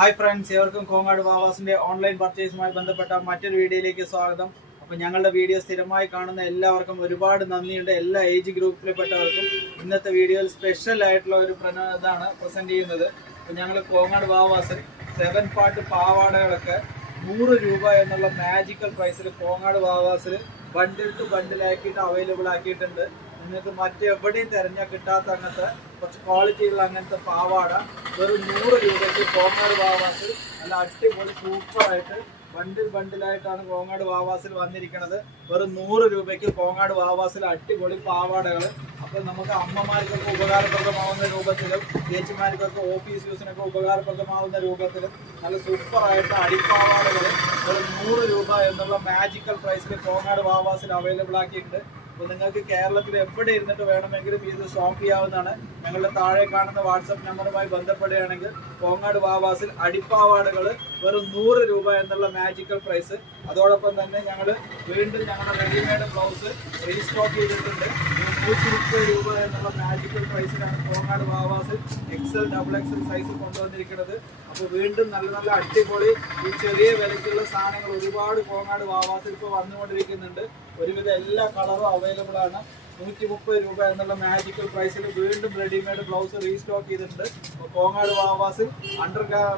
Hi friends, ഏവർക്കും Kongad വാവാസിന്റെ online പർച്ചേസുമായി ബന്ധപ്പെട്ട മറ്റൊരു വീഡിയോയിലേക്ക് സ്വാഗതം. അപ്പോൾ ഞങ്ങളുടെ വീഡിയോ സ്ഥിരമായി കാണുന്ന എല്ലാവർക്കും ഒരുപാട് നന്ദിയുണ്ട്. എല്ലാ ഏജ് ഗ്രൂപ്പിൽപ്പെട്ടവർക്കും ഇന്നത്തെ വീഡിയോയിൽ സ്പെഷ്യൽ ആയിട്ടുള്ള ഒരു ഇതാണ് പ്രസന്റ് ചെയ്യുന്നത്. അപ്പോൾ ഞങ്ങൾ കോങ്ങാട് വാവാസിൽ 7 പാർട്ട് പാവാടകളൊക്കെ 100 രൂപ എന്നുള്ള മാജിക്കൽ പ്രൈസിൽ കോങ്ങാട് വാവാസിൽ ബണ്ടിൽ ടു ബണ്ടിലാക്കിയിട്ട് അവൈലബിൾ ആക്കിയിട്ടുണ്ട്. നിങ്ങൾക്ക് മറ്റെവിടെയും തിരഞ്ഞാൽ കിട്ടാത്ത അങ്ങനത്തെ കുറച്ച് ക്വാളിറ്റിയുള്ള അങ്ങനത്തെ പാവാട വെറും 100 രൂപയ്ക്ക് കോങ്ങാട് വാവാസിൽ നല്ല അടിപൊളി സൂപ്പറായിട്ട് ബണ്ടിലായിട്ടാണ് കോങ്ങാട് വാവാസിൽ വന്നിരിക്കുന്നത്. വെറും 100 രൂപയ്ക്ക് കോങ്ങാട് വാവാസിൽ അടിപൊളി പാവാടകൾ. അപ്പോൾ നമുക്ക് അമ്മമാർക്കൊക്കെ ഉപകാരപ്രദമാവുന്ന രൂപത്തിലും ചേച്ചിമാർക്കൊക്കെ ഓഫീസ് യൂസിനൊക്കെ ഉപകാരപ്രദമാവുന്ന രൂപത്തിലും നല്ല സൂപ്പറായിട്ട് അടിപ്പാവാടകൾ വെറും 100 രൂപ എന്നുള്ള മാജിക്കൽ പ്രൈസിൽ കോങ്ങാട് വാവാസിൽ അവൈലബിൾ ആക്കിയിട്ടുണ്ട്. അപ്പോൾ നിങ്ങൾക്ക് കേരളത്തിൽ എവിടെ ഇരുന്നിട്ട് വേണമെങ്കിലും ഇത് ഷോപ്പ് ചെയ്യാവുന്നതാണ്. ഞങ്ങളുടെ താഴെ കാണുന്ന വാട്സപ്പ് നമ്പറുമായി ബന്ധപ്പെടുകയാണെങ്കിൽ കോങ്ങാട് വാവാസിൽ അടിപ്പാവാടകൾ വെറും 100 രൂപ എന്നുള്ള മാജിക്കൽ പ്രൈസ്. അതോടൊപ്പം തന്നെ ഞങ്ങൾ വീണ്ടും ഞങ്ങളുടെ റെഡിമെയ്ഡ് ബ്ലൗസ് റീസ്റ്റോക്ക് ചെയ്തിട്ടുണ്ട്. 130 രൂപ എന്നുള്ള മാജിക്കൽ പ്രൈസിലാണ് കോങ്ങാട് വാവാസിൽ XL, XXL സൈസ് കൊണ്ടുവന്നിരിക്കുന്നത്. അപ്പോൾ വീണ്ടും നല്ല നല്ല അടിപൊളി ഈ ചെറിയ വിലയ്ക്കുള്ള സാധനങ്ങൾ ഒരുപാട് കോങ്ങാട് വാവാസിൽ ഇപ്പോൾ വന്നുകൊണ്ടിരിക്കുന്നുണ്ട്. ഒരുവിധം എല്ലാ കളറും അവൈലബിൾ ആണ്. 130 രൂപ എന്നുള്ള മാജിക്കൽ പ്രൈസിൽ വീണ്ടും റെഡിമെയ്ഡ് ബ്ലൗസ് റീസ്റ്റോക്ക് ചെയ്തിട്ടുണ്ട്. അപ്പോൾ കോങ്ങാട് വാവാസിൽ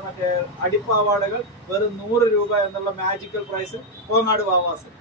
മറ്റേ അടിപ്പാവാടകൾ വെറും 100 രൂപ എന്നുള്ള മാജിക്കൽ പ്രൈസിൽ കോങ്ങാട് വാവാസിൽ.